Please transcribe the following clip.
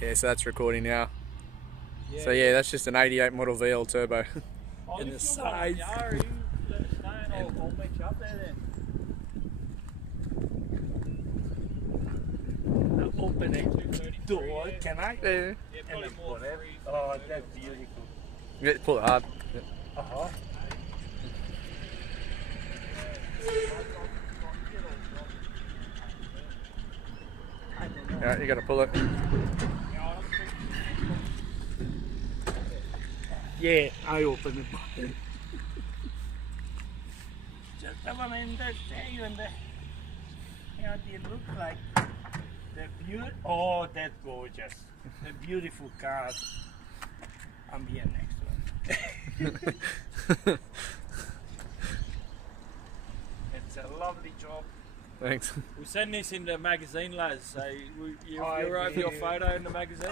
Yeah, so that's recording now. Yeah. So yeah, that's just an 88 model VL turbo. In the size. Let us know and I'll meet you up there then. Open the door, can I? Yeah. And then whatever. Oh, that's beautiful. Yeah, pull it hard. Yeah. Uh-huh. Alright, you gotta pull it. Yeah, I opened it. Just the one in the shade and the how do you look like? The beauty. Oh, that's gorgeous. The beautiful cars. I'm here next one. It's a lovely job. Thanks. We'll send this in the magazine, lads. So you'll I write your photo in the magazine.